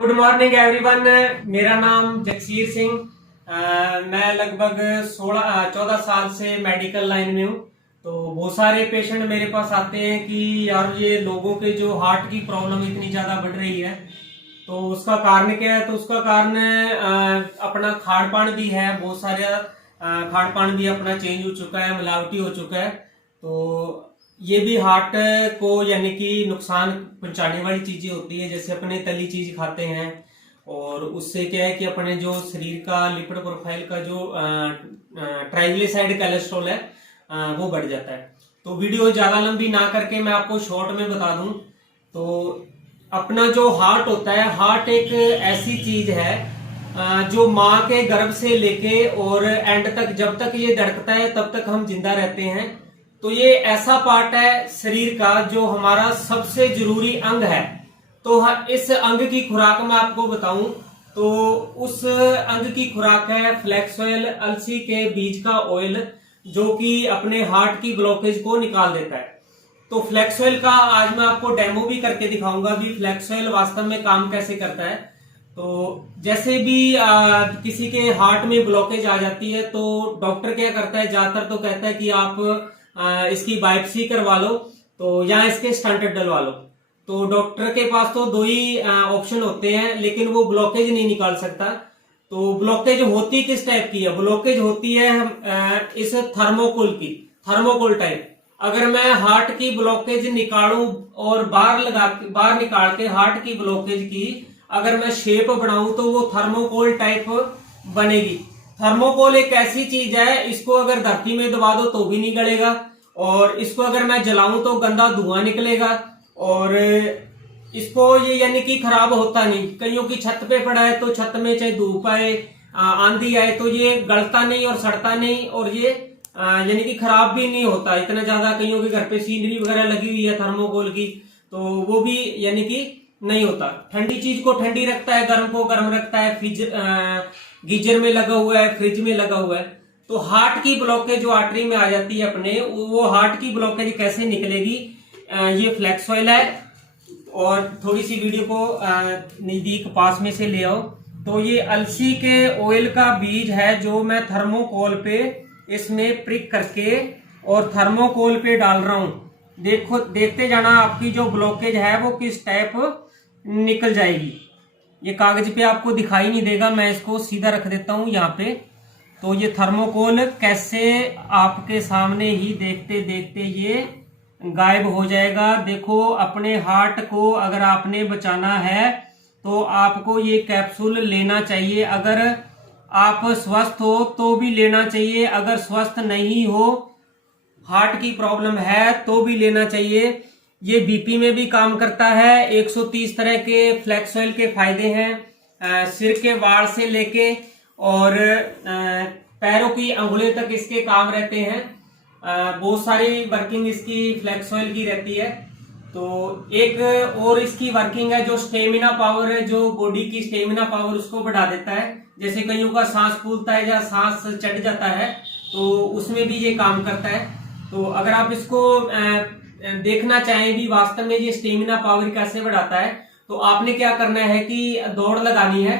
Good morning everyone. मेरा नाम जगसीर सिंह। मैं लगभग 14 साल से मेडिकल लाइन में हूँ। तो बहुत सारे पेशेंट मेरे पास आते हैं कि यार ये लोगों के जो हार्ट की प्रॉब्लम इतनी ज्यादा बढ़ रही है, तो उसका कारण क्या है। तो उसका कारण अपना खान पान भी है। बहुत सारे खान पान भी अपना चेंज हो चुका है, मिलावटी हो चुका है। तो ये भी हार्ट को यानी कि नुकसान पहुंचाने वाली चीजें होती है। जैसे अपने तली चीज खाते हैं और उससे क्या है कि अपने जो शरीर का लिपिड प्रोफाइल का जो ट्राइग्लिसराइड कोलेस्ट्रॉल है वो बढ़ जाता है। तो वीडियो ज्यादा लंबी ना करके मैं आपको शॉर्ट में बता दूं। तो अपना जो हार्ट होता है, हार्ट एक ऐसी चीज है जो माँ के गर्भ से लेके और एंड तक, जब तक ये धड़कता है तब तक हम जिंदा रहते हैं। तो ये ऐसा पार्ट है शरीर का जो हमारा सबसे जरूरी अंग है। तो इस अंग की खुराक मैं आपको बताऊं तो उस अंग की खुराक है फ्लैक्स ऑयल, अलसी के बीज का ऑयल, जो कि अपने हार्ट की ब्लॉकेज को निकाल देता है। तो फ्लैक्स ऑयल का आज मैं आपको डेमो भी करके दिखाऊंगा भी फ्लैक्स ऑयल वास्तव में काम कैसे करता है। तो जैसे भी किसी के हार्ट में ब्लॉकेज आ जाती है तो डॉक्टर क्या करता है, ज्यादातर तो कहता है कि आप इसकी बायोप्सी करवा लो तो या इसके स्टंट डलवा लो। तो डॉक्टर के पास तो दो ही ऑप्शन होते हैं, लेकिन वो ब्लॉकेज नहीं निकाल सकता। तो ब्लॉकेज होती किस टाइप की है? ब्लॉकेज होती है इस थर्मोकोल की, थर्मोकोल टाइप। अगर मैं हार्ट की ब्लॉकेज निकालूं और बाहर निकाल के हार्ट की ब्लॉकेज की अगर मैं शेप बनाऊं तो वो थर्मोकोल टाइप बनेगी। थर्मोकोल एक ऐसी चीज है, इसको अगर धरती में दबा दो तो भी नहीं गलेगा, और इसको अगर मैं जलाऊं तो गंदा धुआं निकलेगा, और इसको ये यानी कि खराब होता नहीं। कईयों की छत पे पड़ा है तो छत में चाहे धूप आए आंधी आए तो ये गलता नहीं और सड़ता नहीं, और ये यानी कि खराब भी नहीं होता इतना ज्यादा। कईयों के घर पे सीनरी वगैरह लगी हुई है थर्मोकोल की, तो वो भी यानी कि नहीं होता। ठंडी चीज को ठंडी रखता है, गर्म को गर्म रखता है। गीजर में लगा हुआ है, फ्रिज में लगा हुआ है। तो हार्ट की ब्लॉकेज जो आर्टरी में आ जाती है अपने, वो हार्ट की ब्लॉकेज कैसे निकलेगी? ये फ्लैक्स ऑयल है, और थोड़ी सी वीडियो को नजदीक पास में से ले आओ। तो ये अलसी के ऑयल का बीज है जो मैं थर्मोकोल पे इसमें प्रिक करके और थर्मोकोल पे डाल रहा हूं। देखो, देखते जाना आपकी जो ब्लॉकेज है वो किस टाइप निकल जाएगी। ये कागज पे आपको दिखाई नहीं देगा, मैं इसको सीधा रख देता हूं यहाँ पे। तो ये थर्मोकोल कैसे आपके सामने ही देखते देखते ये गायब हो जाएगा। देखो, अपने हार्ट को अगर आपने बचाना है तो आपको ये कैप्सूल लेना चाहिए। अगर आप स्वस्थ हो तो भी लेना चाहिए, अगर स्वस्थ नहीं हो, हार्ट की प्रॉब्लम है तो भी लेना चाहिए। ये बीपी में भी काम करता है। 130 तरह के फ्लैक्स ऑयल के फायदे हैं। सिर के वाल से लेके और पैरों की अंगुलियों तक इसके काम रहते हैं। बहुत सारी वर्किंग इसकी फ्लैक्स ऑयल की रहती है। तो एक और इसकी वर्किंग है जो स्टेमिना पावर है, जो बॉडी की स्टेमिना पावर उसको बढ़ा देता है। जैसे कईयों का सांस फूलता है या सांस चढ़ जाता है तो उसमें भी ये काम करता है। तो अगर आप इसको देखना चाहें भी वास्तव में ये स्टेमिना पावर कैसे बढ़ाता है, तो आपने क्या करना है कि दौड़ लगानी है।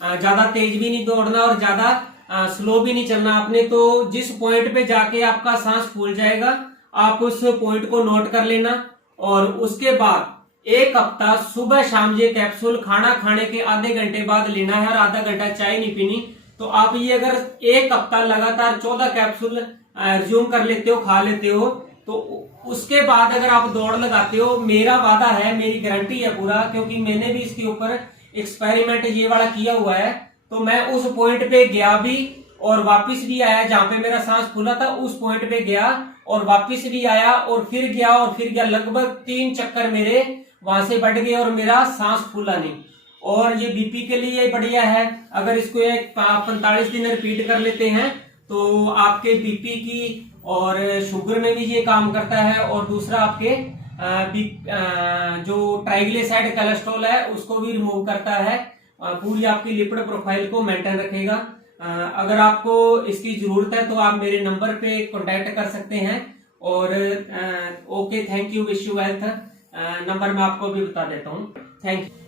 ज्यादा तेज भी नहीं दौड़ना और ज्यादा स्लो भी नहीं चलना आपने। तो जिस पॉइंट पे जाके आपका सांस फूल जाएगा आप उस पॉइंट को नोट कर लेना, और उसके बाद एक हफ्ता सुबह शाम ये कैप्सूल खाना खाने के आधे घंटे बाद लेना है, और आधा घंटा चाय नहीं पीनी। तो आप ये अगर एक हफ्ता लगातार 14 कैप्सूल रिज्यूम कर लेते हो, खा लेते हो, तो उसके बाद अगर आप दौड़ लगाते हो, मेरा वादा है, मेरी गारंटी है पूरा, क्योंकि मैंने भी इसके ऊपर एक्सपेरिमेंट ये वाला किया हुआ है। तो मैं उस पॉइंट पे गया भी और वापस भी आया, जहां पे मेरा सांस फूला था उस पॉइंट पे गया और वापस भी आया और फिर गया और फिर गया। लगभग 3 चक्कर मेरे वहां से बढ़ गए और मेरा सांस फूला नहीं। और ये बीपी के लिए बढ़िया है। अगर इसको 45 दिन रिपीट कर लेते हैं तो आपके बीपी की और शुगर में भी ये काम करता है, और दूसरा आपके जो ट्राइग्लिसराइड कोलेस्ट्रॉल है उसको भी रिमूव करता है। पूरी आपकी लिपिड प्रोफाइल को मेंटेन रखेगा। अगर आपको इसकी जरूरत है तो आप मेरे नंबर पे कांटेक्ट कर सकते हैं। और okay, thank you, wish you wealth. Number मैं आपको भी बता देता हूँ। Thank you.